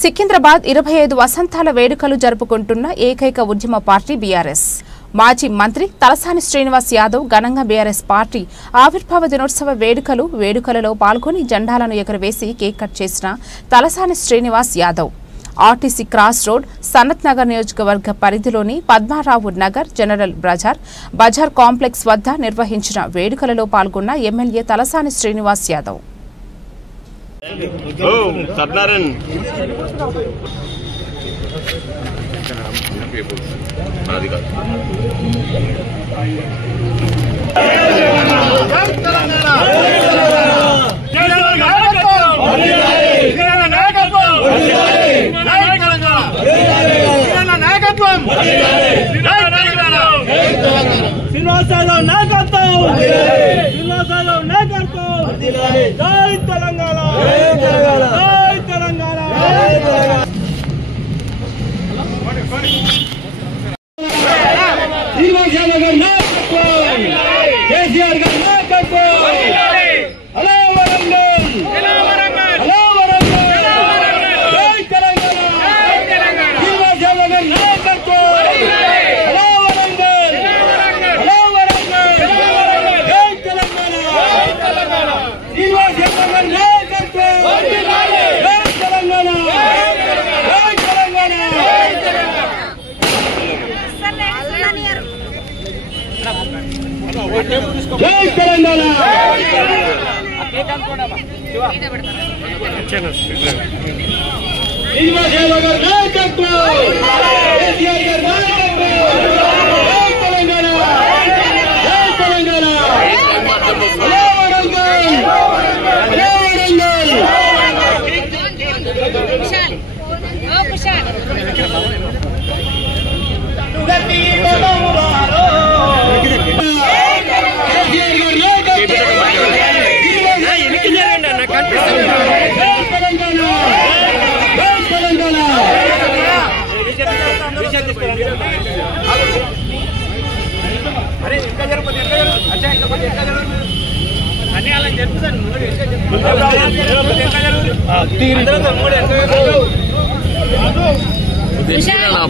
సికింద్రాబాద్ 25 వసంతాల వేడుకలు జరుపుకుంటున్న ఏకైక ఉద్యమ పార్టీ బీఆర్ఎస్. మాజీ మంత్రి తలసాని శ్రీనివాస్ యాదవ్ ఘనంగా బీఆర్ఎస్ పార్టీ ఆవిర్భావ దినోత్సవ వేడుకలలో పాల్గొని జెండాలను ఎగురవేసి కేక్ కట్ చేసిన Talasani Srinivas Yadav RTC cross road Sanath Nagar నియోజకవర్గ పరిధిలోని పద్మారావు నగర్ జనరల్ బజార్ కాంప్లెక్స్ వద్ద నిర్వహించిన వేడుకలలో పాల్గొన్న ఎమ్మెల్యే తలసాని శ్రీనివాస్ యాదవ్. జై తెలంగాణ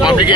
పబ్లిక్